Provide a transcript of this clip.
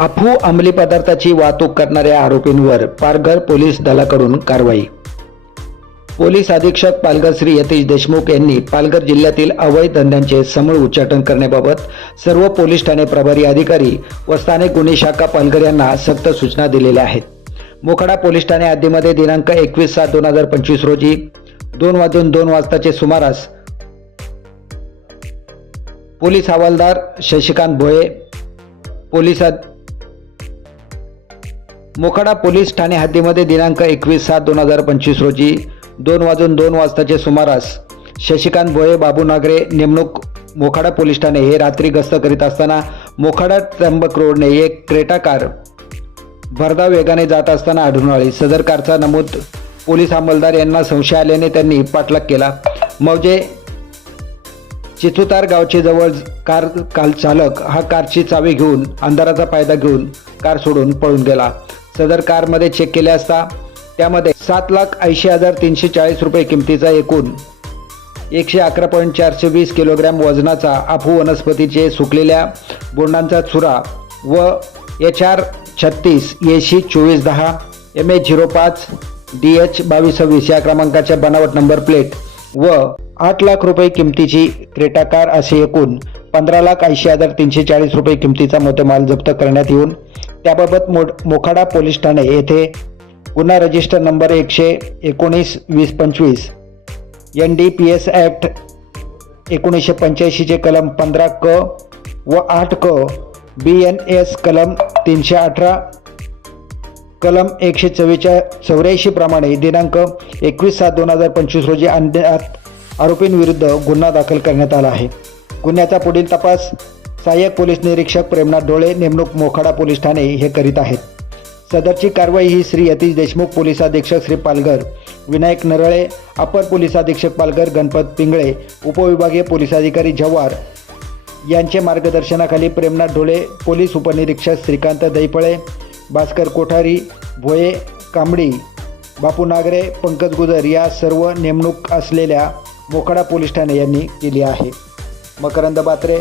अफू अंमली पदार्थाची वाहतूक करणाऱ्या आरोपींवर पारघर पोलीस दलाकडून कारवाई. पोलीस अधीक्षक पालघर श्री यतीश देशमुख यांनी पालघर जिल्ह्यातील अवैध धंद्यांचे समूळ उच्चाटन करण्याबाबत सर्व पोलीस ठाणे प्रभारी अधिकारी व स्थानिक गुन्हे शाखा पालघर यांना सक्त सूचना दिलेल्या आहेत. मोखाडा पोलीस ठाणे हद्दीमध्ये दिनांक एकवीस सात दोन हजार पंचवीस रोजी दोन वाजून दोन वाजताचे सुमारास पोलीस हवालदार शशिकांत भोये पोलीस मोखाडा पोलीस ठाणे हद्दीमध्ये दिनांक एकवीस सात दोन हजार पंचवीस रोजी दोन वाजून दोन वाजताचे सुमारास शशिकांत भोये बाबू नागरे नेमणूक मोखाडा पोलीस ठाणे हे रात्री गस्त करीत असताना मोखाडा त्र्यंबक रोडने एक क्रेटा कार भरधाव वेगाने जात असताना आढळून आली. सदर कारचा नमूद पोलीस अंमलदार यांना संशय आल्याने त्यांनी पाठलाग केला. मौजे चिचुतार गावचे जवळ कार काल चालक हा कारची चावी घेऊन अंधाराचा फायदा घेऊन कार सोडून पळून गेला. सदर कारमध्ये चेक केले असता त्यामध्ये सात लाख ऐंशी हजार तीनशे चाळीस रुपये किमतीचा एकूण एकशे अकरा पॉईंट चारशे वीस किलोग्रॅम वजनाचा अफू वनस्पतीचे सुकलेल्या बोंडांचा चुरा व एच आर छत्तीस एशी चोवीस दहा एम एच झिरो पाच डी एच बावीस सव्वीस या क्रमांकाच्या बनावट नंबर प्लेट व आठ लाख रुपये किमतीची क्रेटा कार असे एकूण पंधरा लाख ऐंशी हजार तीनशे चाळीस रुपये किमतीचा मुद्देमाल जप्त करण्यात येऊन त्याबाबत मोड मोखाडा पोलीस ठाणे येथे गुन्हा रजिस्टर नंबर एकशे एकोणीस वीस पंचवीस N D P S act एकोणीसशे पंच्याऐंशीचे कलम पंधरा क व आठ क बी एन एस कलम तीनशे अठरा कलम एकशे चव्वेचा चौऱ्याऐंशी प्रमाणे दिनांक एकवीस सात दोन हजार पंचवीस रोजी अज्ञात आरोपींविरुद्ध गुन्हा दाखल करण्यात आला आहे. गुन्ह्याचा पुढील तपास सहाय्यक पोलीस निरीक्षक प्रेमनाथ ढोळे नेमणूक मोखाडा पोलीस ठाणे हे करीत आहेत. सदरची कारवाई ही श्री यतीश देशमुख पोलीस अधीक्षक श्री पालघर विनायक नरळे अपर पोलीस अधीक्षक पालघर गणपत पिंगळे उपविभागीय पोलीस अधिकारी जव्हार यांचे मार्गदर्शनाखाली प्रेमनाथ ढोळे पोलीस उपनिरीक्षक श्रीकांत दैपळे भास्कर कोठारी भोये कांबडी बापू नागरे पंकज गुजर या सर्व नेमणूक असलेल्या मोखाडा पोलीस ठाणे यांनी केली आहे. मकरंद बात्रे